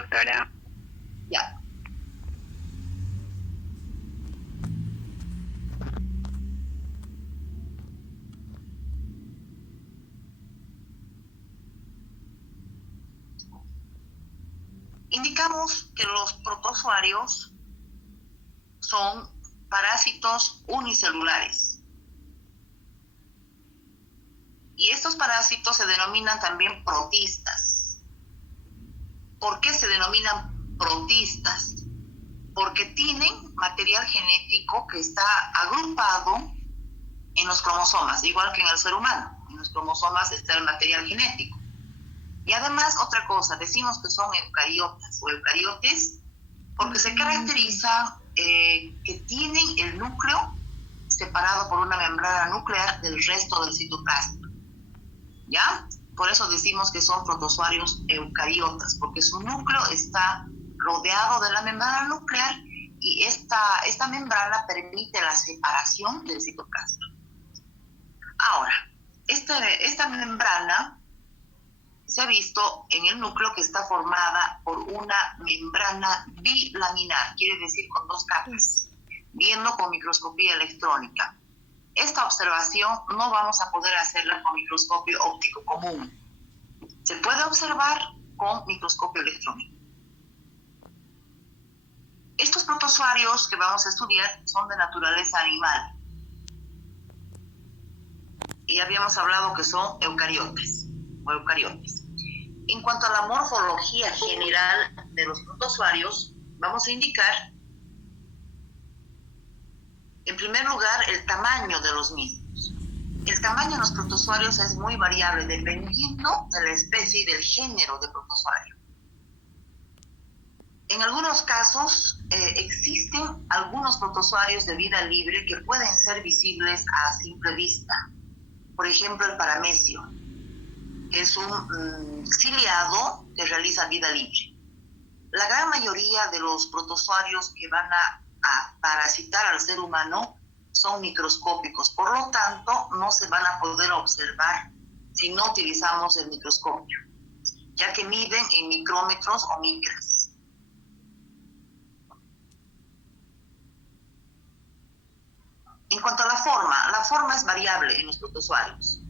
doctora. Ya. Indicamos que los protozoarios son parásitos unicelulares. Y estos parásitos se denominan también protistas. ¿Por qué se denominan protistas? Porque tienen material genético que está agrupado en los cromosomas, igual que en el ser humano. En los cromosomas está el material genético. Y además, otra cosa, decimos que son eucariotas o eucariotes porque se caracterizan que tienen el núcleo separado por una membrana nuclear del resto del citoplasma. ¿Ya? Por eso decimos que son protozoarios eucariotas, porque su núcleo está rodeado de la membrana nuclear y esta membrana permite la separación del citoplasma. Ahora, esta membrana se ha visto en el núcleo que está formada por una membrana bilaminar, quiere decir con dos capas, viendo con microscopía electrónica. Esta observación no vamos a poder hacerla con microscopio óptico común. Se puede observar con microscopio electrónico. Estos protozoarios que vamos a estudiar son de naturaleza animal. Y ya habíamos hablado que son eucariotes o eucariotes. En cuanto a la morfología general de los protozoarios, vamos a indicar, en primer lugar, el tamaño de los mismos. El tamaño de los protozoarios es muy variable dependiendo de la especie y del género de protozoario. En algunos casos existen algunos protozoarios de vida libre que pueden ser visibles a simple vista. Por ejemplo, el paramecio, que es un ciliado que realiza vida libre. La gran mayoría de los protozoarios que van a parasitar al ser humano son microscópicos, por lo tanto no se van a poder observar si no utilizamos el microscopio, ya que miden en micrómetros o micras. En cuanto a la forma es variable en los protozoarios.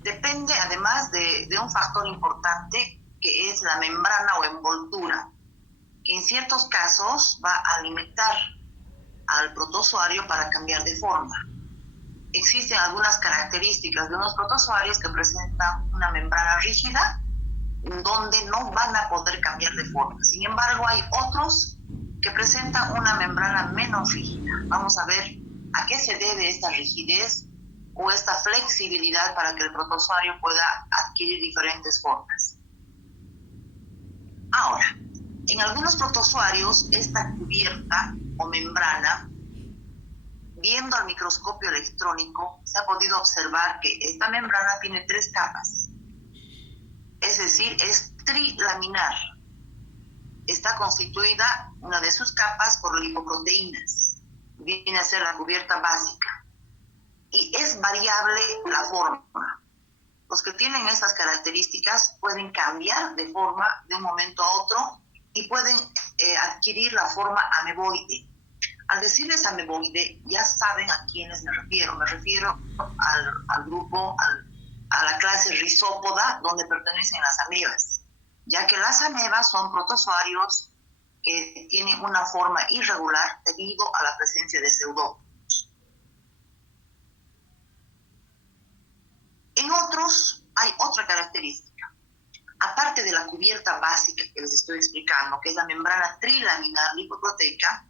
Depende además de un factor importante que es la membrana o envoltura, que en ciertos casos va a limitar al protozoario para cambiar de forma. Existen algunas características de unos protozoarios que presentan una membrana rígida donde no van a poder cambiar de forma. Sin embargo, hay otros que presentan una membrana menos rígida. Vamos a ver a qué se debe esta rigidez o esta flexibilidad para que el protozoario pueda adquirir diferentes formas. Ahora, en algunos protozoarios, esta cubierta o membrana, viendo al microscopio electrónico, se ha podido observar que esta membrana tiene 3 capas. Es decir, es trilaminar. Está constituida una de sus capas por lipoproteínas. Viene a ser la cubierta básica. Y es variable la forma. Los que tienen estas características pueden cambiar de forma de un momento a otro y pueden adquirir la forma ameboide. Al decirles ameboide, ya saben a quiénes me refiero. Me refiero al grupo, a la clase Rhizopod'a, donde pertenecen las amebas, ya que las amebas son protozoarios que tienen una forma irregular debido a la presencia de pseudópodos. En otros hay otra característica. Aparte de la cubierta básica que les estoy explicando, que es la membrana trilaminar lipoproteica,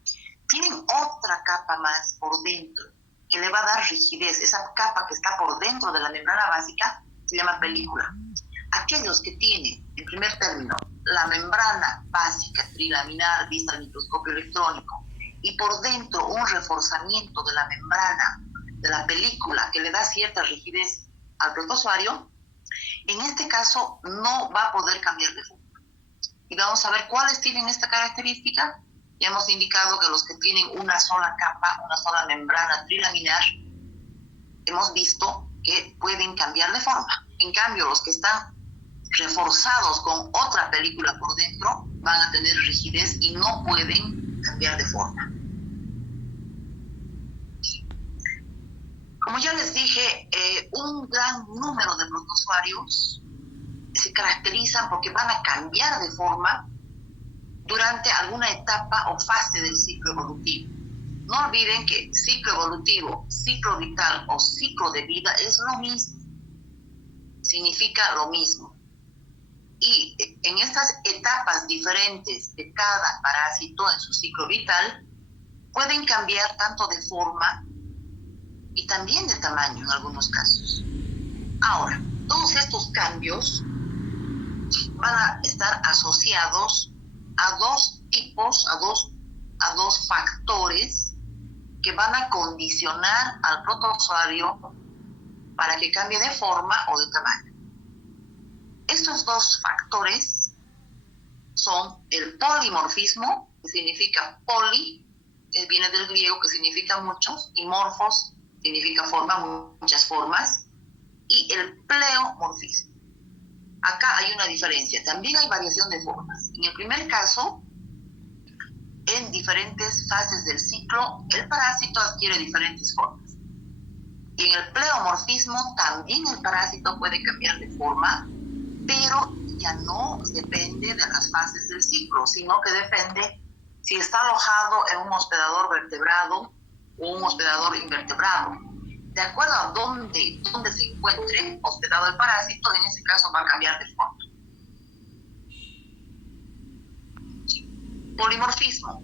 tienen otra capa más por dentro que le va a dar rigidez. Esa capa que está por dentro de la membrana básica se llama película. Aquellos que tienen, en primer término, la membrana básica trilaminar vista al microscopio electrónico y por dentro un reforzamiento de la membrana, de la película, que le da cierta rigidez al protozoario, en este caso no va a poder cambiar de forma. Y vamos a ver cuáles tienen esta característica. Ya hemos indicado que los que tienen una sola capa, una sola membrana trilaminar, hemos visto que pueden cambiar de forma. En cambio, los que están reforzados con otra película por dentro van a tener rigidez y no pueden cambiar de forma. Como ya les dije, un gran número de protozoarios se caracterizan porque van a cambiar de forma durante alguna etapa o fase del ciclo evolutivo. No olviden que ciclo evolutivo, ciclo vital o ciclo de vida es lo mismo, significa lo mismo. Y en estas etapas diferentes de cada parásito en su ciclo vital, pueden cambiar tanto de forma y también de tamaño en algunos casos. Ahora, todos estos cambios van a estar asociados a dos tipos, a dos factores que van a condicionar al protozoario para que cambie de forma o de tamaño. Estos dos factores son el polimorfismo, que significa poli, viene del griego que significa muchos, y morfos significa forma, muchas formas, y el pleomorfismo. Acá hay una diferencia, también hay variación de formas. En el primer caso, en diferentes fases del ciclo, el parásito adquiere diferentes formas. Y en el pleomorfismo también el parásito puede cambiar de forma, pero ya no depende de las fases del ciclo, sino que depende si está alojado en un hospedador vertebrado o un hospedador invertebrado. De acuerdo a dónde se encuentre hospedado el parásito, en ese caso va a cambiar de forma. Polimorfismo.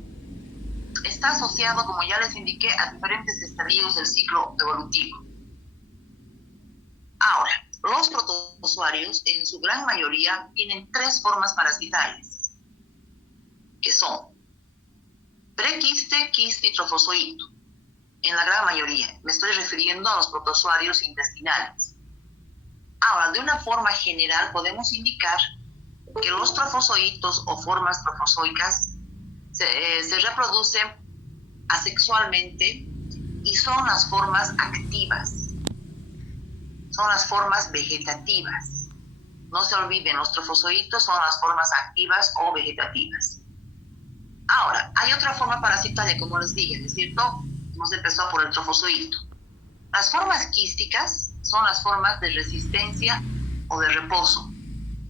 Está asociado, como ya les indiqué, a diferentes estadios del ciclo evolutivo. Ahora, los protozoarios, en su gran mayoría, tienen tres formas parasitarias, que son prequiste, quiste y trofozoito. En la gran mayoría, me estoy refiriendo a los protozoarios intestinales. Ahora, de una forma general, podemos indicar que los trofozoitos o formas trofozoicas se reproducen asexualmente y son las formas activas, son las formas vegetativas. No se olviden, los trofozoitos son las formas activas o vegetativas. Ahora, hay otra forma parasitaria, como les dije, ¿no es cierto? Hemos empezado por el trofozoito. Las formas quísticas son las formas de resistencia o de reposo.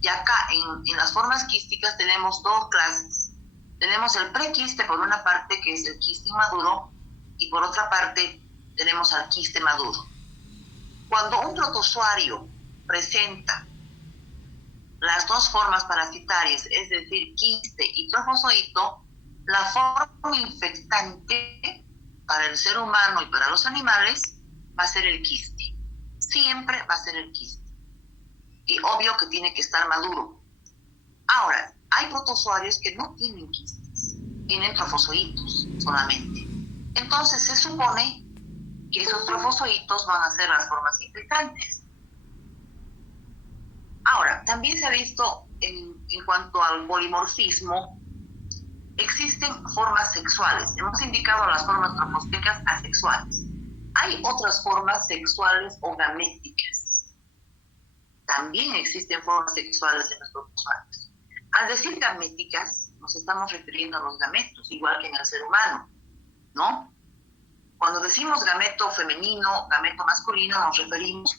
Y acá, en las formas quísticas, tenemos dos clases. Tenemos el prequiste por una parte, que es el quiste inmaduro, y por otra parte, tenemos al quiste maduro. Cuando un protozoario presenta las dos formas parasitarias, es decir, quiste y trofozoito, la forma infectante para el ser humano y para los animales va a ser el quiste. Siempre va a ser el quiste. Y obvio que tiene que estar maduro. Ahora, hay protozoarios que no tienen quistes, tienen trofozoitos solamente. Entonces se supone que esos trofozoitos van a ser las formas infectantes. Ahora, también se ha visto en cuanto al polimorfismo, existen formas sexuales. Hemos indicado las formas trofozoicas asexuales. Hay otras formas sexuales o gaméticas. También existen formas sexuales en los protozoarios. Al decir gaméticas, nos estamos refiriendo a los gametos, igual que en el ser humano, ¿no? Cuando decimos gameto femenino, gameto masculino, nos referimos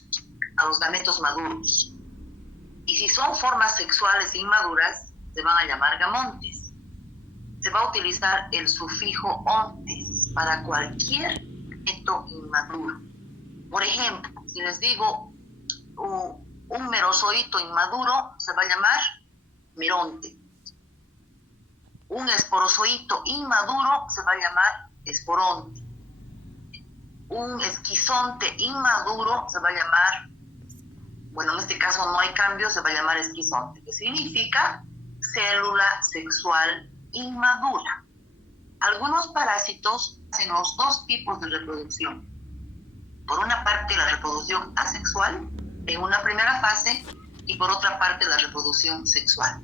a los gametos maduros. Y si son formas sexuales inmaduras, se van a llamar gamontes. Se va a utilizar el sufijo ontes para cualquier gameto inmaduro. Por ejemplo, si les digo un merozoito inmaduro, se va a llamar meronte. Un esporozoito inmaduro se va a llamar esporonte. Un esquizonte inmaduro se va a llamar, bueno, en este caso no hay cambio, se va a llamar esquizonte, que significa célula sexual inmadura. Algunos parásitos hacen los dos tipos de reproducción. Por una parte, la reproducción asexual en una primera fase y por otra parte, la reproducción sexual.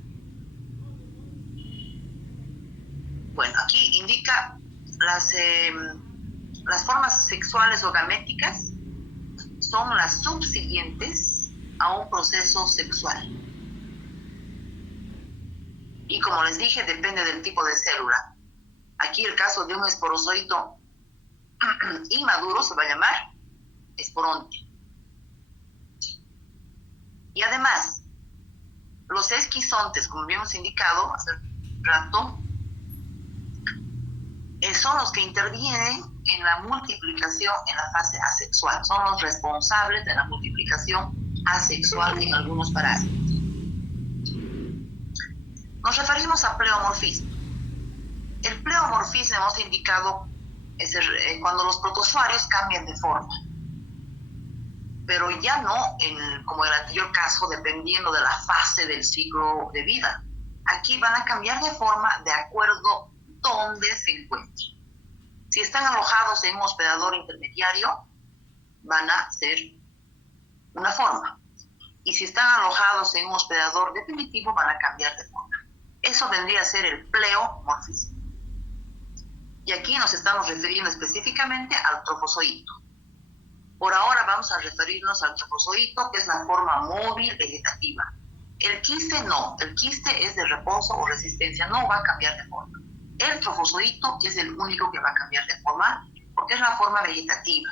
Bueno, aquí indica las formas sexuales o gaméticas son las subsiguientes a un proceso sexual. Y como les dije, depende del tipo de célula. Aquí el caso de un esporozoito inmaduro se va a llamar esporonte. Y además, los esquizontes, como habíamos indicado hace rato, son los que intervienen en la multiplicación en la fase asexual. Son los responsables de la multiplicación asexual en algunos parásitos. Nos referimos a pleomorfismo. El pleomorfismo hemos indicado es cuando los protozoarios cambian de forma, pero ya no como en el anterior caso, dependiendo de la fase del ciclo de vida. Aquí van a cambiar de forma de acuerdo donde se encuentren. Si están alojados en un hospedador intermediario, van a ser una forma. Y si están alojados en un hospedador definitivo, van a cambiar de forma. Eso vendría a ser el pleomorfismo. Y aquí nos estamos refiriendo específicamente al trofozoito. Por ahora vamos a referirnos al trofozoito, que es la forma móvil vegetativa. El quiste no, el quiste es de reposo o resistencia, no va a cambiar de forma. El trofozoito es el único que va a cambiar de forma, porque es la forma vegetativa.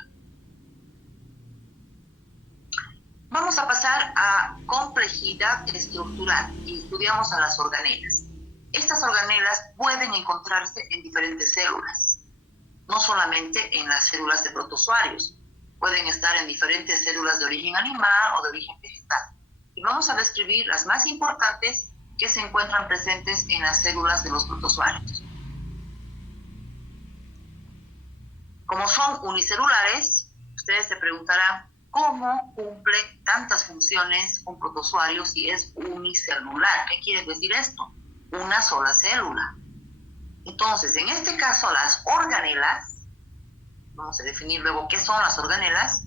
Vamos a pasar a complejidad estructural y estudiamos a las organelas. Estas organelas pueden encontrarse en diferentes células, no solamente en las células de protozoarios, pueden estar en diferentes células de origen animal o de origen vegetal. Y vamos a describir las más importantes que se encuentran presentes en las células de los protozoarios. Como son unicelulares, ustedes se preguntarán cómo cumple tantas funciones un protozoario si es unicelular. ¿Qué quiere decir esto? Una sola célula. Entonces, en este caso, las organelas, vamos a definir luego qué son las organelas,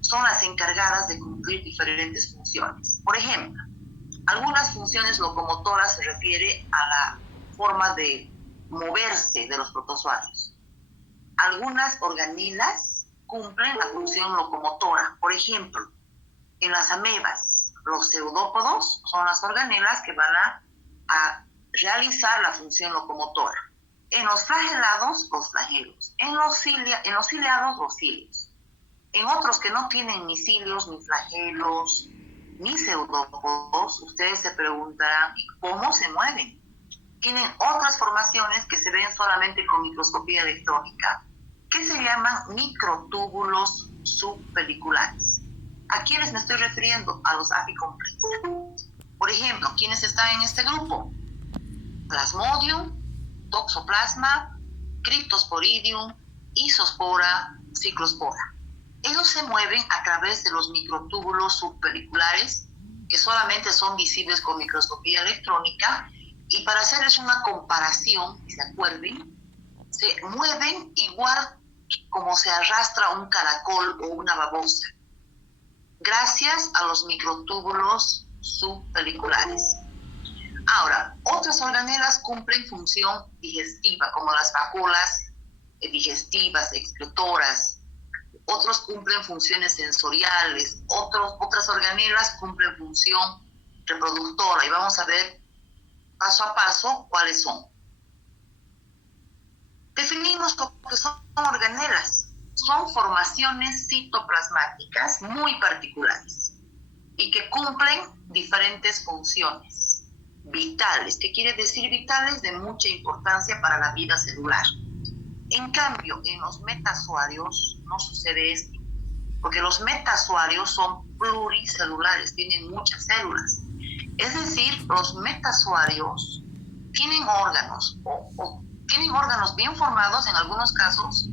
son las encargadas de cumplir diferentes funciones. Por ejemplo, algunas funciones locomotoras se refiere a la forma de moverse de los protozoarios. Algunas organelas cumplen la función locomotora. Por ejemplo, en las amebas, los pseudópodos son las organelas que van a realizar la función locomotora. En los flagelados, los flagelos. En los ciliados, los cilios. En otros que no tienen ni cilios, ni flagelos, ni pseudópodos, ustedes se preguntarán cómo se mueven. Tienen otras formaciones que se ven solamente con microscopía electrónica, que se llaman microtúbulos subpeliculares. ¿A quiénes me estoy refiriendo? A los apicomplex. Por ejemplo, ¿quiénes están en este grupo? Plasmodium, Toxoplasma, Cryptosporidium, Isospora, Ciclospora. Ellos se mueven a través de los microtúbulos subpeliculares, que solamente son visibles con microscopía electrónica, y para hacerles una comparación, que se acuerden, se mueven igual como se arrastra un caracol o una babosa, gracias a los microtúbulos subpeliculares. Ahora, otras organelas cumplen función digestiva, como las vacuolas digestivas, excretoras. Otros cumplen funciones sensoriales. Otras organelas cumplen función reproductora. Y vamos a ver paso a paso cuáles son. Definimos lo que son organelas. Son formaciones citoplasmáticas muy particulares y que cumplen diferentes funciones vitales. ¿Qué quiere decir vitales? De mucha importancia para la vida celular. En cambio, en los metazoarios no sucede esto, porque los metazoarios son pluricelulares, tienen muchas células. Es decir, los metazoarios tienen órganos, o tienen órganos bien formados en algunos casos,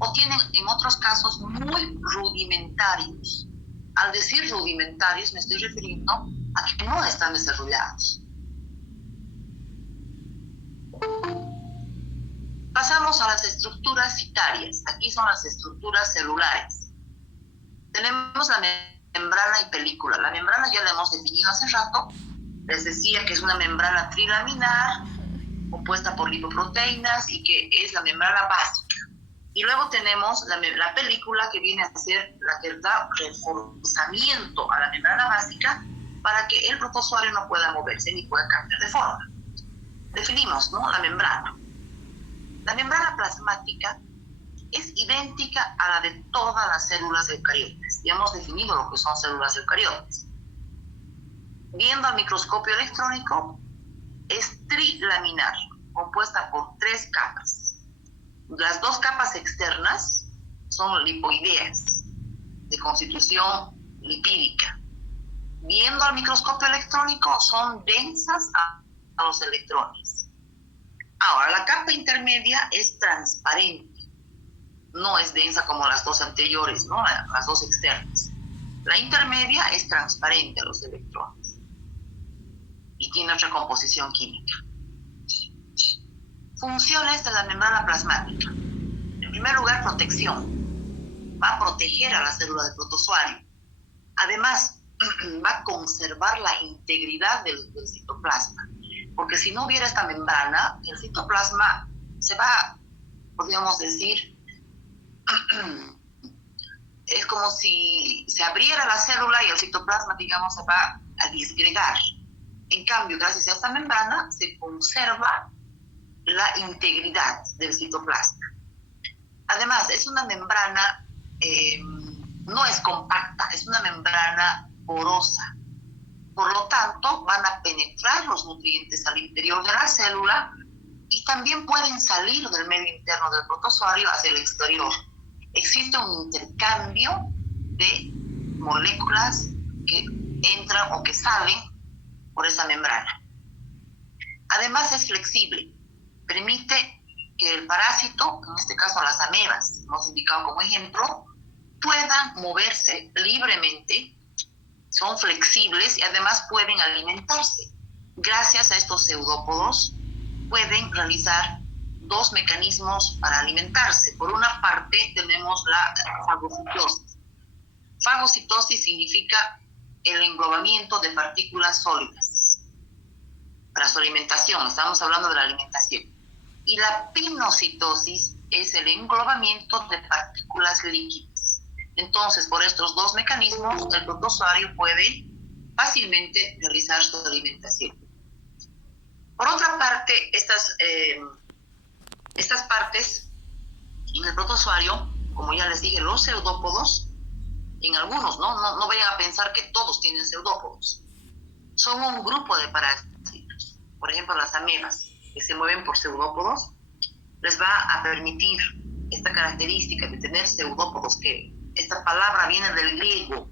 o tienen en otros casos muy rudimentarios. Al decir rudimentarios me estoy refiriendo a que no están desarrollados. Pasamos a las estructuras citarias. Aquí son las estructuras celulares. Tenemos la membrana y película. La membrana ya la hemos definido hace rato. Les decía que es una membrana trilaminar compuesta por lipoproteínas y que es la membrana básica. Y luego tenemos la película, que viene a ser la que da reforzamiento a la membrana básica para que el protozoario no pueda moverse ni pueda cambiar de forma. Definimos, ¿no? La membrana. La membrana plasmática es idéntica a la de todas las células eucariotas. Ya hemos definido lo que son células eucariotas. Viendo al microscopio electrónico, es trilaminar, compuesta por 3 capas. Las 2 capas externas son lipoideas, de constitución lipídica. Viendo al microscopio electrónico, son densas a los electrones. Ahora, la capa intermedia es transparente. No es densa como las 2 anteriores, ¿no? Las 2 externas. La intermedia es transparente a los electrones y tiene otra composición química. Funciones de la membrana plasmática. En primer lugar, protección. Va a proteger a la célula del protozoario. Además, va a conservar la integridad del citoplasma. Porque si no hubiera esta membrana, el citoplasma se va, podríamos decir, es como si se abriera la célula y el citoplasma, digamos, se va a disgregar. En cambio, gracias a esta membrana, se conserva la integridad del citoplasma. Además, es una membrana, no es compacta, es una membrana porosa. Por lo tanto, van a penetrar los nutrientes al interior de la célula y también pueden salir del medio interno del protozoario hacia el exterior. Existe un intercambio de moléculas que entran o que salen por esa membrana. Además, es flexible. Permite que el parásito, en este caso las amebas, hemos indicado como ejemplo, puedan moverse libremente, son flexibles y además pueden alimentarse. Gracias a estos pseudópodos pueden realizar 2 mecanismos para alimentarse. Por una parte tenemos la fagocitosis. Fagocitosis significa el englobamiento de partículas sólidas para su alimentación. Estamos hablando de la alimentación. Y la pinocitosis es el englobamiento de partículas líquidas. Entonces, por estos 2 mecanismos, el protozoario puede fácilmente realizar su alimentación. Por otra parte, estas partes en el protozoario, como ya les dije, los pseudópodos, en algunos, no vayan a pensar que todos tienen pseudópodos, son un grupo de parásitos. Por ejemplo, las amebas, que se mueven por pseudópodos, les va a permitir esta característica de tener pseudópodos, que esta palabra viene del griego.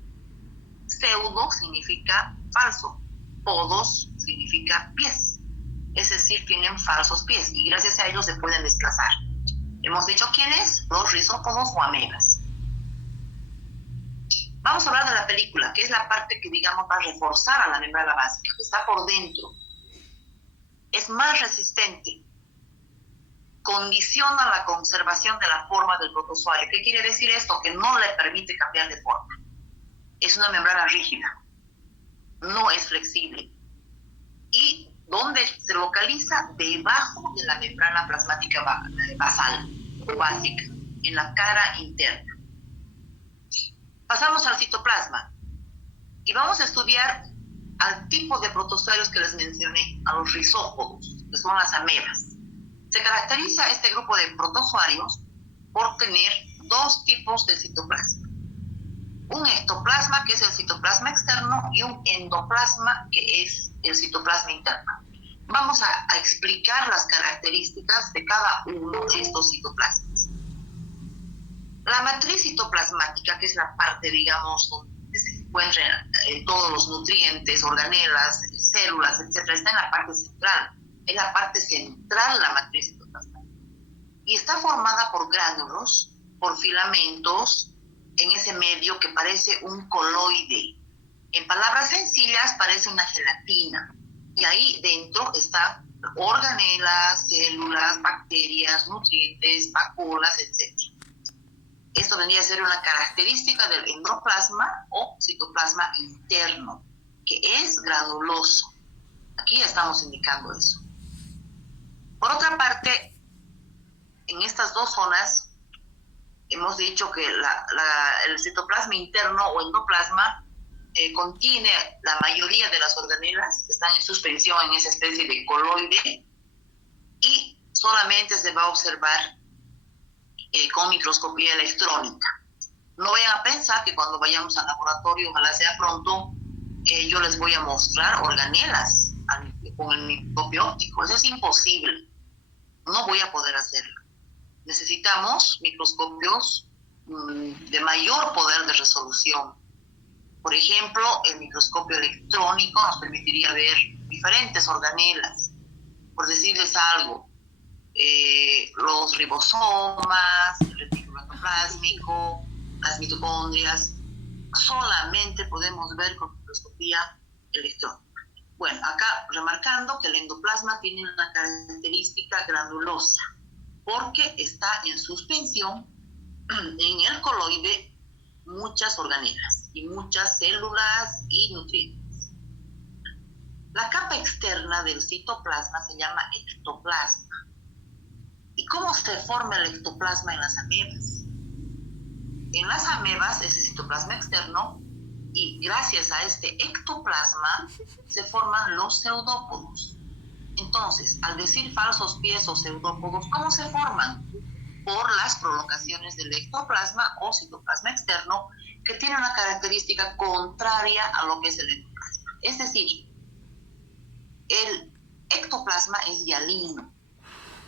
Pseudo significa falso, podos significa pies, es decir, tienen falsos pies y gracias a ellos se pueden desplazar. Hemos dicho quiénes, los rizópodos o amebas. Vamos a hablar de la película, que es la parte que, digamos, va a reforzar a la membrana básica, que está por dentro. Es más resistente, condiciona la conservación de la forma del protozoario. ¿Qué quiere decir esto? Que no le permite cambiar de forma. Es una membrana rígida, no es flexible. ¿Y dónde se localiza? Debajo de la membrana plasmática basal o básica, en la cara interna. Pasamos al citoplasma y vamos a estudiar al tipo de protozoarios que les mencioné, a los rizópodos, que son las amebas. Se caracteriza este grupo de protozoarios por tener 2 tipos de citoplasma. Un ectoplasma, que es el citoplasma externo, y un endoplasma, que es el citoplasma interno. Vamos a explicar las características de cada uno de estos citoplasmas. La matriz citoplasmática, que es la parte, digamos, donde se encuentran todos los nutrientes, organelas, células, etc., está en la parte central. Es la parte central de la matriz citoplasmática. Y está formada por gránulos, por filamentos, en ese medio que parece un coloide. En palabras sencillas, parece una gelatina. Y ahí dentro están organelas, células, bacterias, nutrientes, vacuolas, etc. Esto vendría a ser una característica del endoplasma o citoplasma interno, que es granuloso. Aquí estamos indicando eso. Por otra parte, en estas 2 zonas, hemos dicho que el citoplasma interno o endoplasma contiene la mayoría de las organelas que están en suspensión en esa especie de coloide, solamente se va a observar con microscopía electrónica. No vayan a pensar que cuando vayamos al laboratorio, ojalá sea pronto, yo les voy a mostrar organelas con el microscopio óptico. Eso es imposible. No voy a poder hacerlo. Necesitamos microscopios de mayor poder de resolución. Por ejemplo, el microscopio electrónico nos permitiría ver diferentes organelas. Por decirles algo, los ribosomas, el retículo endoplásmico, las mitocondrias, solamente podemos ver con microscopía electrónica. Bueno, acá remarcando que el endoplasma tiene una característica granulosa, porque está en suspensión en el coloide muchas organelas y muchas células y nutrientes. La capa externa del citoplasma se llama ectoplasma. ¿Y cómo se forma el ectoplasma en las amebas? En las amebas, ese citoplasma externo, y gracias a este ectoplasma se forman los pseudópodos. Entonces, al decir falsos pies o pseudópodos, ¿cómo se forman? Por las prolongaciones del ectoplasma o citoplasma externo, que tiene una característica contraria a lo que es el endoplasma. Es decir, el ectoplasma es hialino,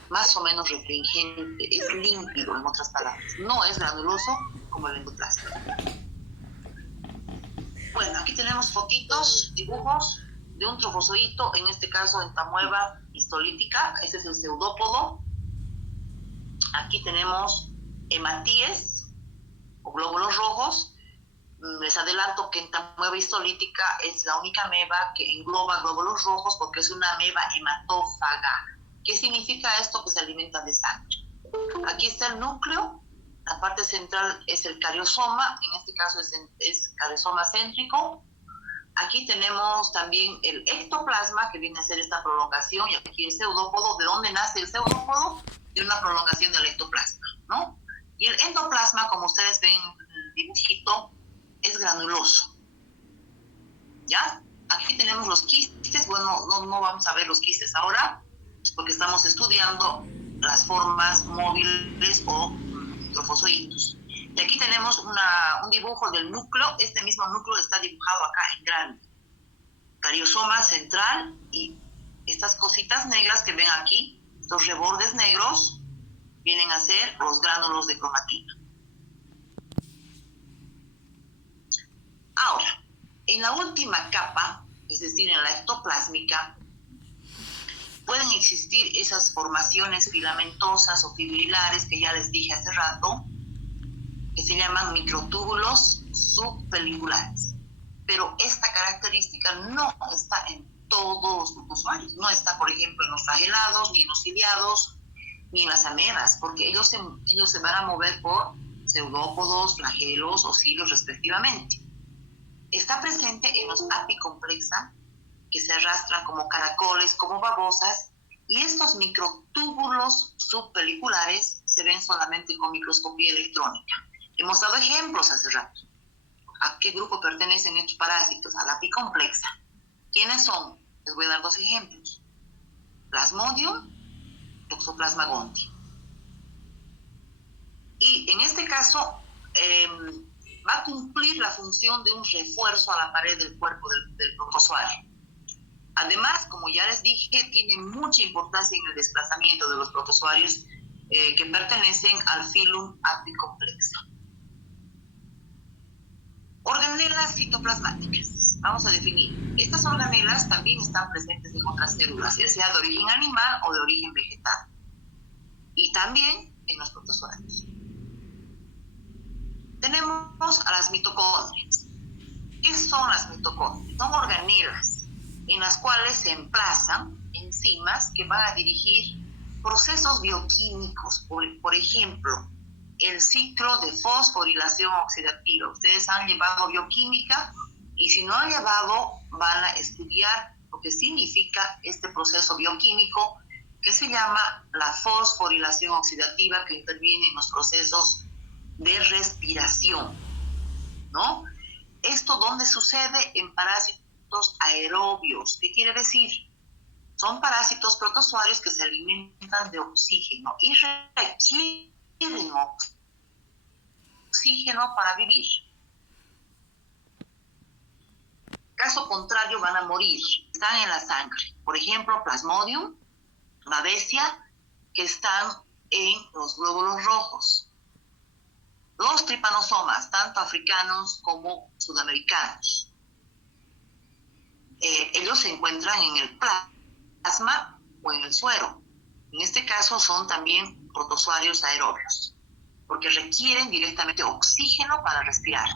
más o menos refringente, es límpido, en otras palabras. No es granuloso como el endoplasma. Bueno, aquí tenemos fotitos, dibujos de un trofozoito, en este caso entamueba histolítica. Este es el pseudópodo. Aquí tenemos hematíes o glóbulos rojos. Les adelanto que entamueba histolítica es la única ameba que engloba glóbulos rojos porque es una ameba hematófaga. ¿Qué significa esto? Que se alimenta de sangre. Aquí está el núcleo. La parte central es el cariosoma, en este caso es cariosoma céntrico. Aquí tenemos también el ectoplasma, que viene a ser esta prolongación, y aquí el pseudópodo. ¿De dónde nace el pseudópodo? De una prolongación del ectoplasma, ¿no? Y el endoplasma, como ustedes ven en el dibujito, es granuloso. ¿Ya? Aquí tenemos los quistes. Bueno, no vamos a ver los quistes ahora, porque estamos estudiando las formas móviles o trofozoitos. Y aquí tenemos un dibujo del núcleo. Este mismo núcleo está dibujado acá en grande. Cariosoma central, y estas cositas negras que ven aquí, estos rebordes negros, vienen a ser los gránulos de cromatina. Ahora, en la última capa, es decir, en la ectoplásmica, pueden existir esas formaciones filamentosas o fibrilares que ya les dije hace rato, que se llaman microtúbulos subpeliculares. Pero esta característica no está en todos los usuarios. No está, por ejemplo, en los flagelados, ni en los ciliados, ni en las amebas, porque ellos se van a mover por pseudópodos, flagelos o cilios respectivamente. Está presente en los apicomplexa, que se arrastran como caracoles, como babosas, y estos microtúbulos subpeliculares se ven solamente con microscopía electrónica. Hemos dado ejemplos hace rato. ¿A qué grupo pertenecen estos parásitos? A la apicomplexa. ¿Quiénes son? Les voy a dar dos ejemplos. Plasmodium, Toxoplasma gondii. Y en este caso va a cumplir la función de un refuerzo a la pared del cuerpo del protozoario. Además, como ya les dije, tiene mucha importancia en el desplazamiento de los protozoarios que pertenecen al filum apicomplexa. Organelas citoplasmáticas. Vamos a definir. Estas organelas también están presentes en otras células, ya sea de origen animal o de origen vegetal. Y también en los protozoarios. Tenemos a las mitocondrias. ¿Qué son las mitocondrias? Son organelas en las cuales se emplazan enzimas que van a dirigir procesos bioquímicos. Por ejemplo, el ciclo de fosforilación oxidativa. Ustedes han llevado bioquímica, y si no han llevado, van a estudiar lo que significa este proceso bioquímico que se llama la fosforilación oxidativa, que interviene en los procesos de respiración, ¿no? Esto, ¿dónde sucede? En parásitos aerobios. ¿Qué quiere decir? Son parásitos protozoarios que se alimentan de oxígeno y requieren oxígeno para vivir. Caso contrario, van a morir. Están en la sangre. Por ejemplo, Plasmodium, Babesia, que están en los glóbulos rojos. Los tripanosomas, tanto africanos como sudamericanos, ellos se encuentran en el plasma o en el suero. En este caso son también protozoarios aerobios, porque requieren directamente oxígeno para respirar.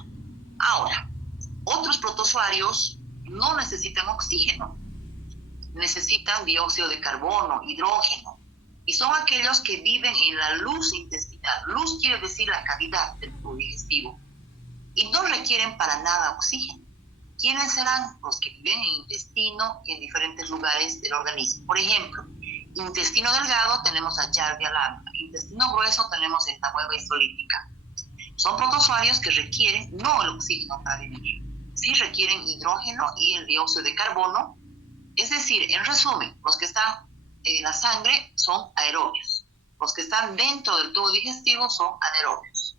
Ahora, otros protozoarios no necesitan oxígeno, necesitan dióxido de carbono, hidrógeno, y son aquellos que viven en la luz intestinal. Luz quiere decir la cavidad del tubo digestivo, y no requieren para nada oxígeno. ¿Quiénes serán? Los que viven en intestino y en diferentes lugares del organismo. Por ejemplo, intestino delgado tenemos a Yardia lambda, intestino grueso tenemos entamueba histolítica. Son protozoarios que requieren no el oxígeno para vivir, sí requieren hidrógeno y el dióxido de carbono. Es decir, en resumen, los que están en la sangre son aerobios, los que están dentro del tubo digestivo son anaerobios.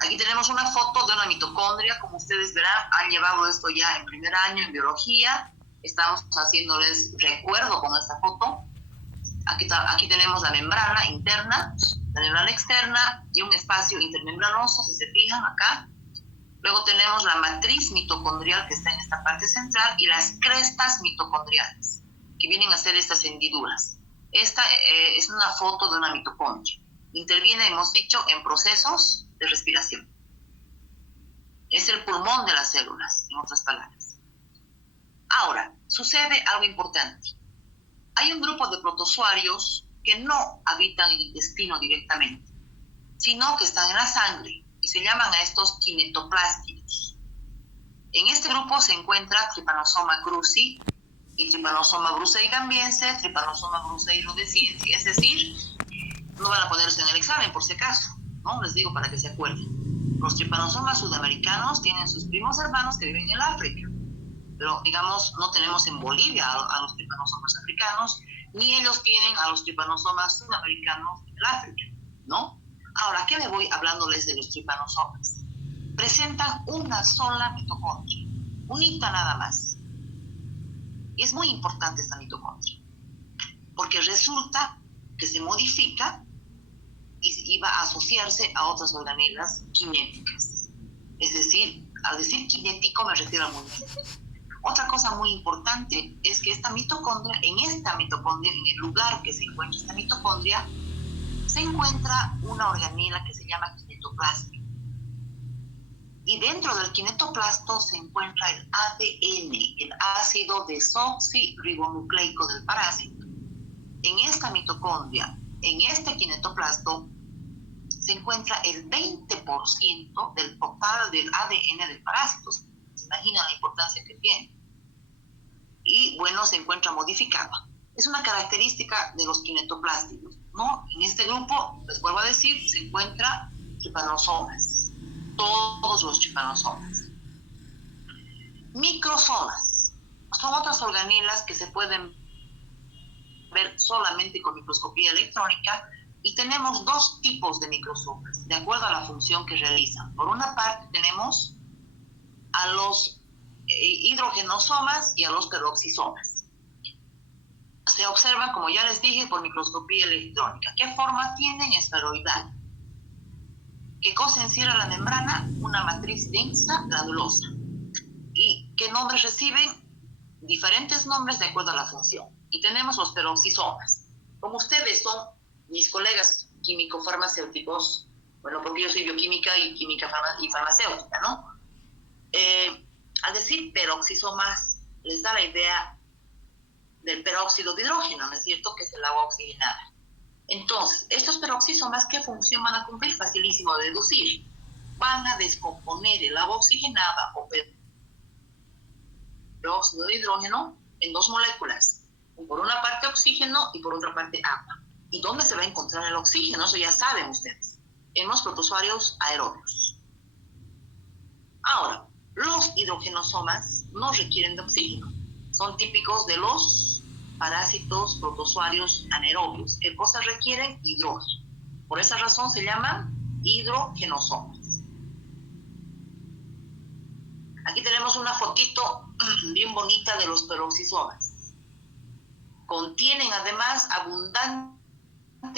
Aquí tenemos una foto de una mitocondria. Como ustedes verán, han llevado esto ya en primer año en biología. Estamos haciéndoles recuerdo con esta foto. Aquí tenemos la membrana interna, la membrana externa y un espacio intermembranoso, si se fijan acá. Luego tenemos la matriz mitocondrial que está en esta parte central y las crestas mitocondriales, que vienen a ser estas hendiduras. Esta es una foto de una mitocondria. Interviene, hemos dicho, en procesos de respiración. Es el pulmón de las células, en otras palabras. Ahora, sucede algo importante. Hay un grupo de protozoarios que no habitan en el intestino directamente, sino que están en la sangre, y se llaman a estos kinetoplástidos. En este grupo se encuentra Trypanosoma cruzi y Trypanosoma brucei-gambiense, Trypanosoma brucei-rhodesiense. Es decir, no van a ponerse en el examen por si acaso, ¿no? Les digo para que se acuerden. Los Trypanosomas sudamericanos tienen sus primos hermanos que viven en el África, pero digamos no tenemos en Bolivia a los Trypanosomas africanos, ni ellos tienen a los Trypanosomas sudamericanos en el África, ¿no? Ahora, ¿qué me voy hablándoles de los tripanosomas? Presentan una sola mitocondria, unita nada más. Y es muy importante esta mitocondria, porque resulta que se modifica y va a asociarse a otras organelas cinéticas. Es decir, al decir cinético me refiero al movimiento. Otra cosa muy importante es que esta mitocondria, en el lugar que se encuentra esta mitocondria, se encuentra una organela que se llama kinetoplasto. Y dentro del kinetoplasto se encuentra el ADN, el ácido desoxirribonucleico del parásito. En esta mitocondria, en este kinetoplasto, se encuentra el 20% del total del ADN del parásito. ¿Se imaginan la importancia que tiene? Y bueno, se encuentra modificado. Es una característica de los kinetoplásticos, ¿no? En este grupo, les vuelvo a decir, se encuentra trypanosomas, todos los trypanosomas. Microsomas son otras organelas que se pueden ver solamente con microscopía electrónica, y tenemos dos tipos de microsomas, de acuerdo a la función que realizan. Por una parte tenemos a los hidrogenosomas y a los peroxisomas. Se observan, como ya les dije, por microscopía electrónica. ¿Qué forma tienen? Esferoidal. ¿Qué cosa encierra la membrana? Una matriz densa, granulosa. ¿Y qué nombres reciben? Diferentes nombres de acuerdo a la función. Y tenemos los peroxisomas. Como ustedes son mis colegas químico-farmacéuticos, bueno, porque yo soy bioquímica y química y farmacéutica, ¿no? Al decir peroxisomas, les da la idea del peróxido de hidrógeno, ¿no es cierto?, que es el agua oxigenada. Entonces, estos peroxisomas, ¿qué función van a cumplir? Facilísimo de deducir. Van a descomponer el agua oxigenada o peróxido de hidrógeno en dos moléculas. Por una parte oxígeno y por otra parte agua. ¿Y dónde se va a encontrar el oxígeno? Eso ya saben ustedes. En los protozoarios aerobios. Ahora, los hidrogenosomas no requieren de oxígeno. son típicos de los parásitos protozoarios anaerobios. ¿Qué cosas requieren? Hidrógeno. Por esa razón se llaman hidrogenosomas. Aquí tenemos una fotito bien bonita de los peroxisomas. Contienen además abundante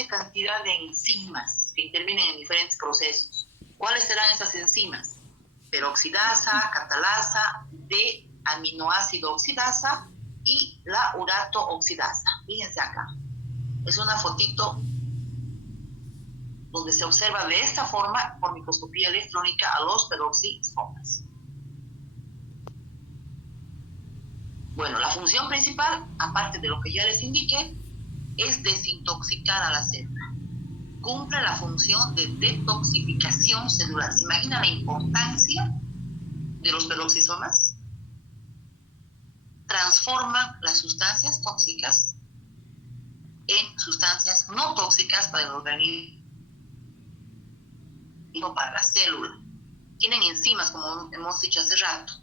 cantidad de enzimas que intervienen en diferentes procesos. ¿Cuáles serán esas enzimas? Peroxidasa, catalasa, de aminoácido oxidasa y la urato oxidasa. Fíjense acá. Es una fotito donde se observa de esta forma, por microscopía electrónica, a los peroxisomas. Bueno, la función principal, aparte de lo que ya les indiqué, es desintoxicar a la célula. Cumple la función de detoxificación celular. ¿Se imagina la importancia de los peroxisomas? Transforman las sustancias tóxicas en sustancias no tóxicas para el organismo, para la célula. Tienen enzimas, como hemos dicho hace rato,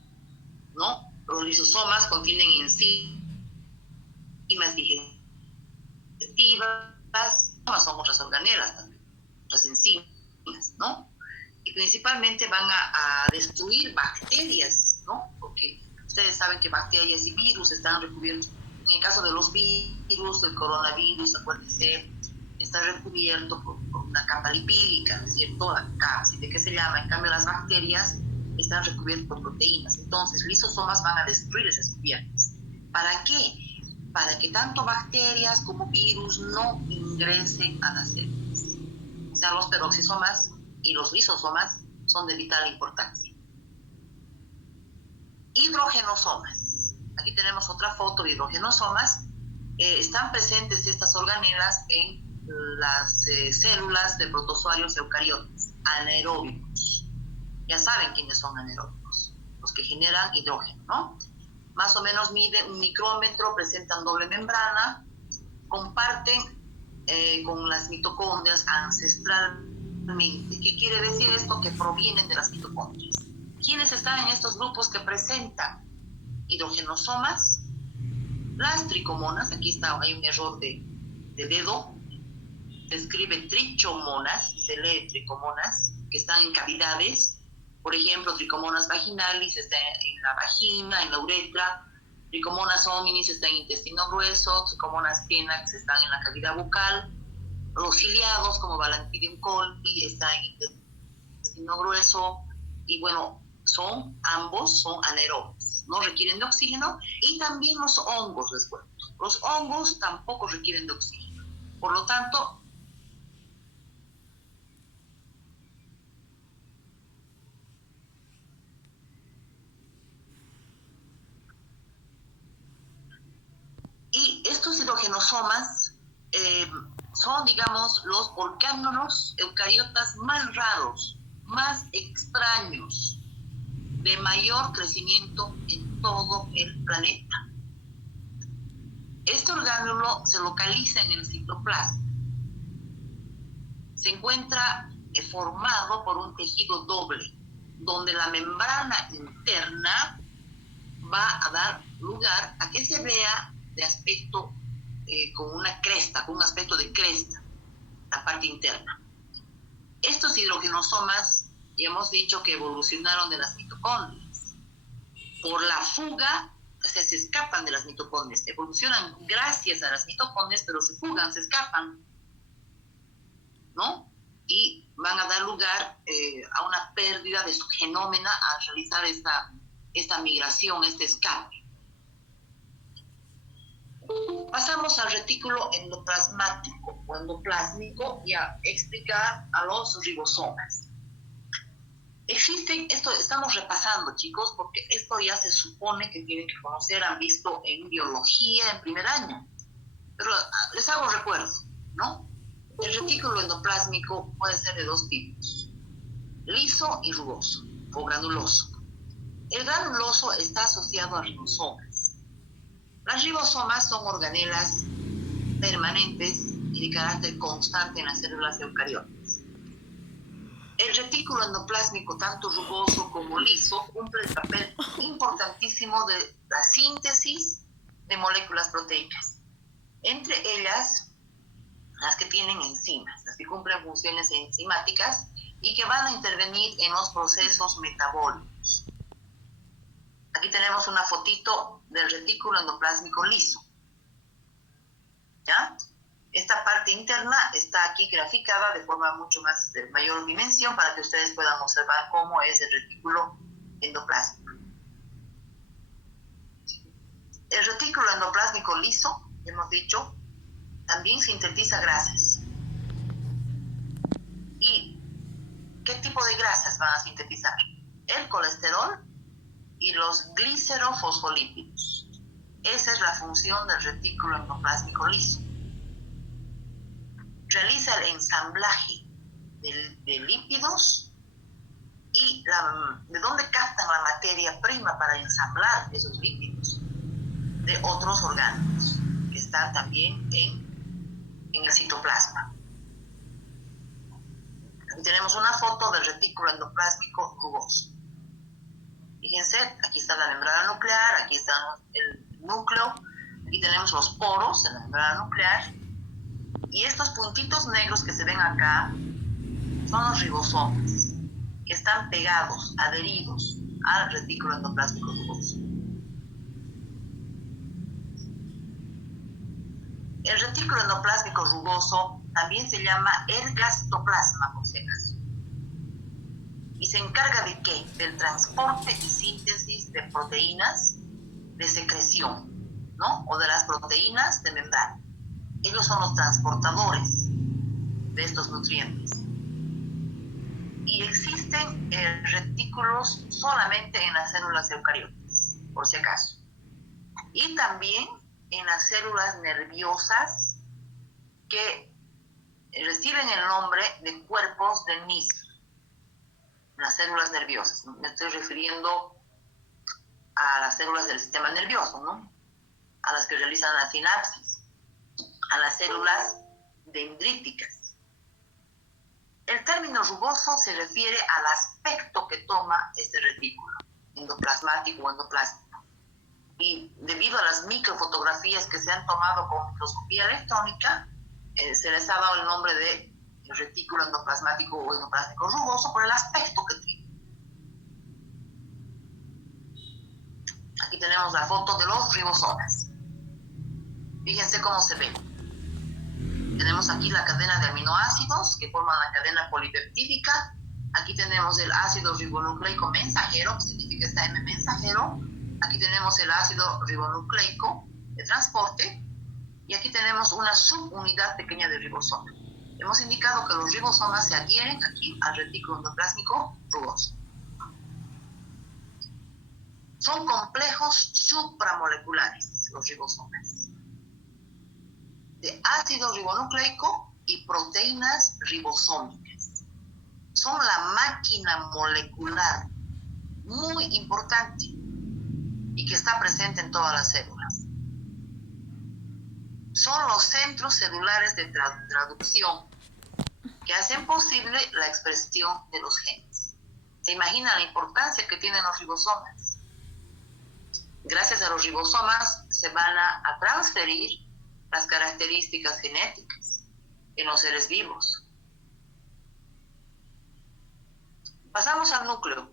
¿no? Los lisosomas contienen enzimas digestivas, son otras organelas también, otras enzimas, ¿no? Y principalmente van a destruir bacterias, ¿no? Porque ustedes saben que bacterias y virus están recubiertos. En el caso de los virus, el coronavirus, acuérdense, está recubierto por una capa lipídica, ¿no es cierto? La cápside, ¿de qué se llama? En cambio, las bacterias están recubiertas por proteínas. Entonces, lisosomas van a destruir esas cubiertas. ¿Para qué? Para que tanto bacterias como virus no ingresen a las células. O sea, los peroxisomas y los lisosomas son de vital importancia. Hidrogenosomas. Aquí tenemos otra foto de hidrogenosomas. Están presentes estas organelas en las células de protozoarios eucariotas, anaeróbicos. Ya saben quiénes son anaeróbicos, los que generan hidrógeno, ¿no? Más o menos mide 1 micrómetro, presentan doble membrana, comparten con las mitocondrias ancestralmente. ¿Qué quiere decir esto? Que provienen de las mitocondrias. ¿Quiénes están en estos grupos que presentan hidrogenosomas? Las tricomonas, aquí está, hay un error de dedo, se escribe trichomonas, se lee tricomonas, que están en cavidades. Por ejemplo, tricomonas vaginalis está en la vagina, en la uretra. Tricomonas hominis está en intestino grueso. Tricomonas tenax están en la cavidad bucal. Los ciliados, como Balantidium coli, está en intestino grueso. Y bueno, ambos son anaerobios, no requieren de oxígeno. Y también los hongos, les cuento. Los hongos tampoco requieren de oxígeno. Por lo tanto, y estos hidrogenosomas son, digamos, los orgánulos eucariotas más raros, más extraños, de mayor crecimiento en todo el planeta. Este orgánulo se localiza en el citoplasma. Se encuentra formado por un tejido doble, donde la membrana interna va a dar lugar a que se vea de aspecto con una cresta, con un aspecto de cresta, la parte interna. Estos hidrogenosomas, ya hemos dicho que evolucionaron de las mitocondrias. Por la fuga, o sea, se escapan de las mitocondrias, evolucionan gracias a las mitocondrias, pero se fugan, se escapan, ¿no? Y van a dar lugar a una pérdida de su genómena al realizar esta migración, este escape. Pasamos al retículo endoplasmático o endoplásmico y a explicar a los ribosomas. Existen, esto estamos repasando, chicos, porque esto ya se supone que tienen que conocer, han visto en biología en primer año. Pero les hago recuerdo, ¿no? El retículo endoplásmico puede ser de dos tipos, liso y rugoso, o granuloso. El granuloso está asociado a ribosomas. Las ribosomas son organelas permanentes y de carácter constante en las células eucariotas. El retículo endoplásmico, tanto rugoso como liso, cumple el papel importantísimo de la síntesis de moléculas proteicas. Entre ellas, las que tienen enzimas, las que cumplen funciones enzimáticas y que van a intervenir en los procesos metabólicos. Aquí tenemos una fotito del retículo endoplásmico liso. ¿Ya? Esta parte interna está aquí graficada de forma mucho más de mayor dimensión para que ustedes puedan observar cómo es el retículo endoplásmico. El retículo endoplásmico liso, hemos dicho, también sintetiza grasas. ¿Y qué tipo de grasas van a sintetizar? El colesterol y los glicerofosfolípidos. Esa es la función del retículo endoplásmico liso. Realiza el ensamblaje de lípidos y de dónde captan la materia prima para ensamblar esos lípidos de otros orgánulos que están también en el citoplasma. Aquí tenemos una foto del retículo endoplásmico rugoso. Fíjense, aquí está la membrana nuclear, aquí está el núcleo, aquí tenemos los poros de la membrana nuclear, y estos puntitos negros que se ven acá son los ribosomas, que están pegados, adheridos al retículo endoplásmico rugoso. El retículo endoplásmico rugoso también se llama ergastoplasma, por si acaso. ¿Y se encarga de qué? Del transporte y síntesis de proteínas de secreción, ¿no? O de las proteínas de membrana. Ellos son los transportadores de estos nutrientes. Y existen retículos solamente en las células eucariotas, por si acaso. Y también en las células nerviosas que reciben el nombre de cuerpos de Nist. Las células nerviosas. Me estoy refiriendo a las células del sistema nervioso, ¿no? A las que realizan la sinapsis, a las células dendríticas. El término rugoso se refiere al aspecto que toma este retículo endoplasmático o endoplásmico. Y debido a las microfotografías que se han tomado con microscopía electrónica, se les ha dado el nombre de retículo endoplasmático o endoplásmico rugoso por el aspecto que tiene. Aquí tenemos la foto de los ribosomas. Fíjense cómo se ve. Tenemos aquí la cadena de aminoácidos que forman la cadena polipeptídica. Aquí tenemos el ácido ribonucleico mensajero, que significa esta M mensajero. Aquí tenemos el ácido ribonucleico de transporte. Y aquí tenemos una subunidad pequeña de ribosoma. Hemos indicado que los ribosomas se adhieren aquí al retículo endoplásmico rugoso. Son complejos supramoleculares los ribosomas, de ácido ribonucleico y proteínas ribosómicas. Son la máquina molecular muy importante y que está presente en todas las células. Son los centros celulares de traducción que hacen posible la expresión de los genes. ¿Se imaginan la importancia que tienen los ribosomas? Gracias a los ribosomas se van a transferir las características genéticas en los seres vivos. Pasamos al núcleo.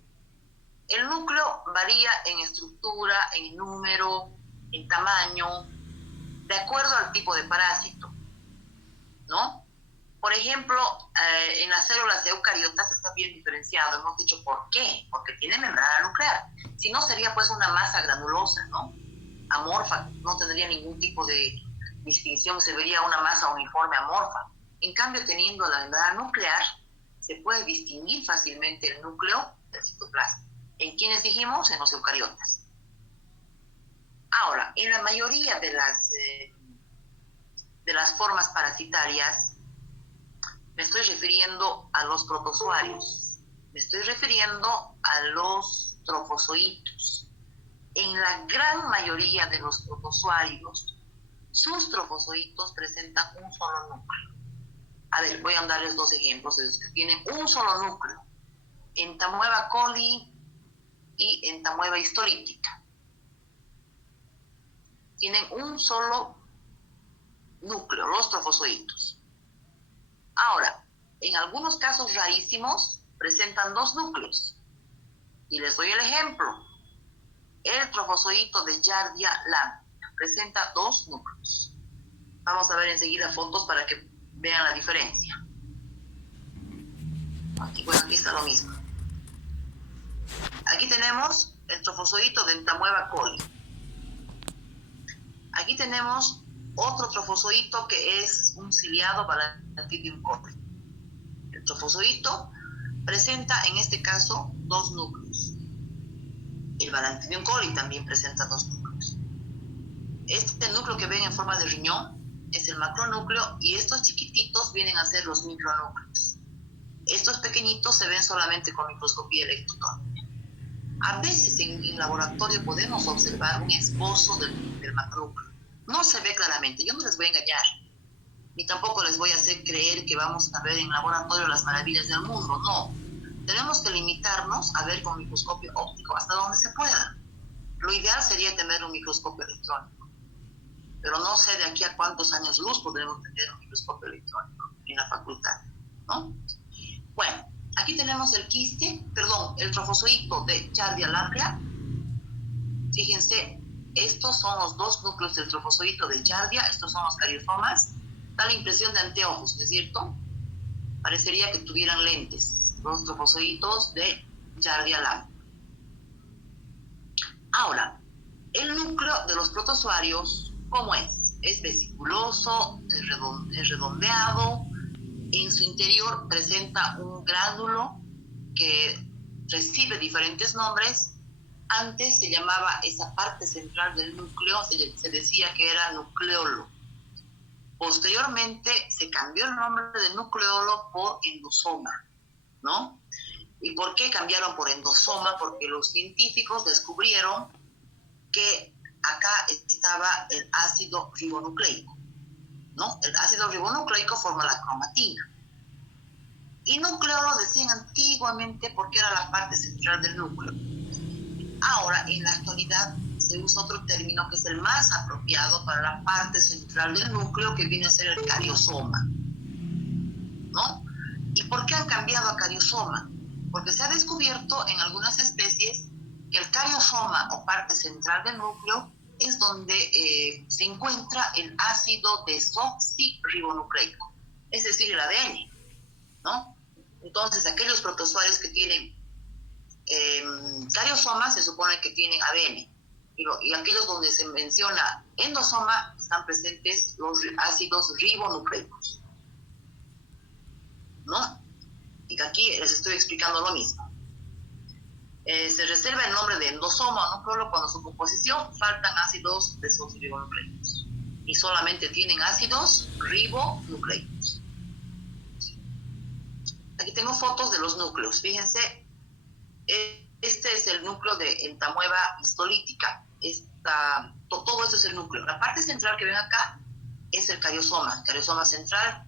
El núcleo varía en estructura, en número, en tamaño, de acuerdo al tipo de parásito, ¿no? Por ejemplo, en las células eucariotas está bien diferenciado. Hemos dicho, ¿por qué? Porque tiene membrana nuclear. Si no, sería pues una masa granulosa, ¿no? Amorfa, no tendría ningún tipo de distinción, se vería una masa uniforme amorfa. En cambio, teniendo la membrana nuclear, se puede distinguir fácilmente el núcleo del citoplasma. ¿En quiénes dijimos? En los eucariotas. Ahora, en la mayoría de las formas parasitarias, me estoy refiriendo a los protozoarios, me estoy refiriendo a los trofozoitos. En la gran mayoría de los protozoarios, sus trofozoitos presentan un solo núcleo. A ver, voy a darles dos ejemplos de los que tienen un solo núcleo. Entamoeba coli y Entamoeba histolítica. tienen un solo núcleo, los trofozoitos. Ahora, en algunos casos rarísimos, presentan dos núcleos. Y les doy el ejemplo. El trofozoito de Giardia lamblia presenta dos núcleos. Vamos a ver enseguida fotos para que vean la diferencia. Aquí está lo mismo. Aquí tenemos el trofozoito de Entamueba coli. Aquí tenemos otro trofozoito que es un ciliado Balantidium coli. El trofozoito presenta en este caso dos núcleos. El Balantidium coli también presenta dos núcleos. Este núcleo que ven en forma de riñón es el macronúcleo y estos chiquititos vienen a ser los micronúcleos. Estos pequeñitos se ven solamente con microscopía electrotónica. A veces en laboratorio podemos observar un esbozo del macronúcleo. No se ve claramente, yo no les voy a engañar, ni tampoco les voy a hacer creer que vamos a ver en laboratorio las maravillas del mundo, no. Tenemos que limitarnos a ver con microscopio óptico hasta donde se pueda. Lo ideal sería tener un microscopio electrónico, pero no sé de aquí a cuántos años luz podremos tener un microscopio electrónico en la facultad, ¿no? Bueno, aquí tenemos el trofozoito de Giardia lamblia. Fíjense, estos son los dos núcleos del trofozoito de Giardia, estos son los cariosomas. Da la impresión de anteojos, ¿no es cierto? Parecería que tuvieran lentes, los trofozoitos de Giardia lamblia. Ahora, el núcleo de los protozoarios, ¿cómo es? Es vesiculoso, es redondeado, en su interior presenta un gránulo que recibe diferentes nombres. Antes se llamaba esa parte central del núcleo, se decía que era nucleolo. Posteriormente se cambió el nombre de nucleolo por endosoma, ¿no? ¿Y por qué cambiaron por endosoma? Porque los científicos descubrieron que acá estaba el ácido ribonucleico, ¿no? El ácido ribonucleico forma la cromatina. Y nucleolo decían antiguamente porque era la parte central del núcleo. Ahora, en la actualidad, se usa otro término que es el más apropiado para la parte central del núcleo, que viene a ser el cariosoma, ¿no? ¿Y por qué han cambiado a cariosoma? Porque se ha descubierto en algunas especies que el cariosoma o parte central del núcleo es donde se encuentra el ácido desoxirribonucleico, es decir, el ADN, ¿no? Entonces, aquellos protozoarios que tienen cariosomas se supone que tienen ADN, y aquellos donde se menciona endosoma están presentes los ácidos ribonucleicos, ¿no? Y aquí les estoy explicando lo mismo. Se reserva el nombre de endosoma o núcleo cuando en su composición faltan ácidos desoxirribonucleicos y solamente tienen ácidos ribonucleicos. Aquí tengo fotos de los núcleos. Fíjense, este es el núcleo de entamueba histolítica. Todo esto es el núcleo. La parte central que ven acá es el cariosoma central.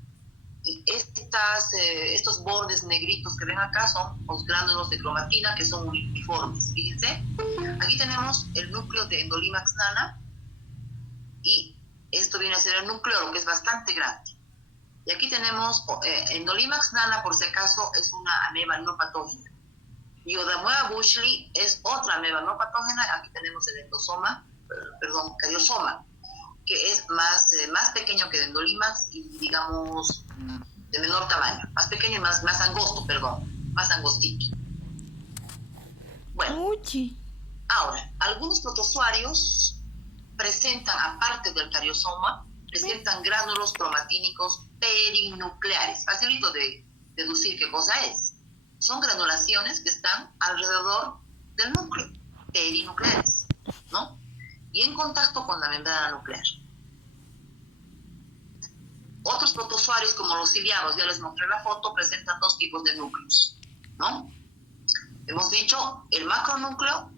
Y estos bordes negritos que ven acá son los gránulos de cromatina, que son uniformes. Fíjense, aquí tenemos el núcleo de Endolimax nana, y esto viene a ser el nucleolo, que es bastante grande. Y aquí tenemos Endolimax nana, por si acaso, es una ameba no patógena. Y Odamueva bushley es otra ameba no patógena. Aquí tenemos el cariosoma, que es más pequeño que el Endolimax y, digamos, de menor tamaño, más pequeño y más angosto, más angostito. Bueno, ahora, algunos protozoarios presentan, aparte del cariosoma, presentan gránulos cromatínicos perinucleares. Facilito de deducir qué cosa es. Son granulaciones que están alrededor del núcleo, perinucleares, ¿no? Y en contacto con la membrana nuclear. Otros protozoarios, como los ciliados, ya les mostré la foto, presentan dos tipos de núcleos, ¿no? Hemos dicho el macronúcleo,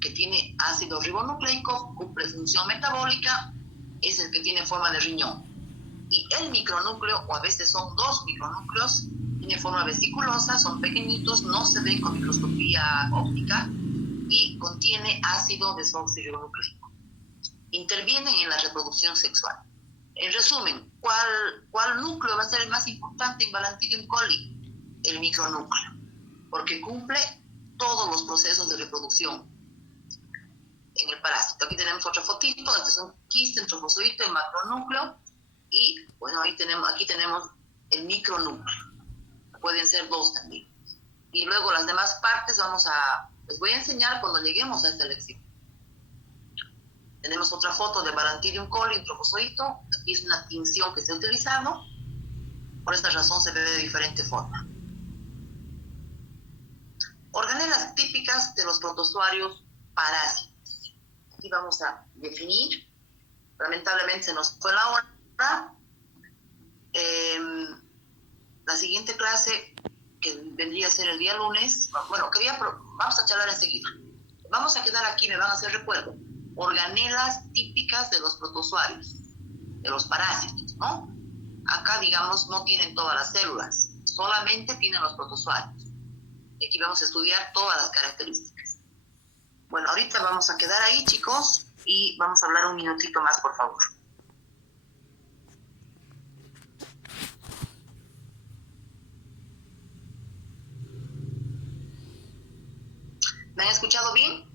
que tiene ácido ribonucleico, cumple función metabólica, es el que tiene forma de riñón. Y el micronúcleo, o a veces son dos micronúcleos, tiene forma vesiculosa, son pequeñitos, no se ven con microscopía óptica y contiene ácido desoxirribonucleico. intervienen en la reproducción sexual. En resumen, ¿cuál núcleo va a ser el más importante en Balantidium coli? El micronúcleo, porque cumple todos los procesos de reproducción en el parásito. Aquí tenemos otra fotito, este es un quiste, un trofozoito, el macronúcleo, y bueno, aquí tenemos el micronúcleo. Pueden ser dos también. Y luego las demás partes les voy a enseñar cuando lleguemos a esta lección. Tenemos otra foto de Balantidium coli, un trofozoito. Aquí es una tinción que se ha utilizado. Por esta razón se ve de diferente forma. Organelas típicas de los protozoarios parásitos. Aquí vamos a definir. Lamentablemente se nos fue la hora. La siguiente clase, que vendría a ser el día lunes, bueno, vamos a charlar enseguida. Vamos a quedar aquí, me van a hacer recuerdo. Organelas típicas de los protozoarios, de los parásitos, ¿no? Acá, digamos, no tienen todas las células, solamente tienen los protozoarios. Y aquí vamos a estudiar todas las características. Bueno, ahorita vamos a quedar ahí, chicos, y vamos a hablar un minutito más, por favor. ¿Me han escuchado bien?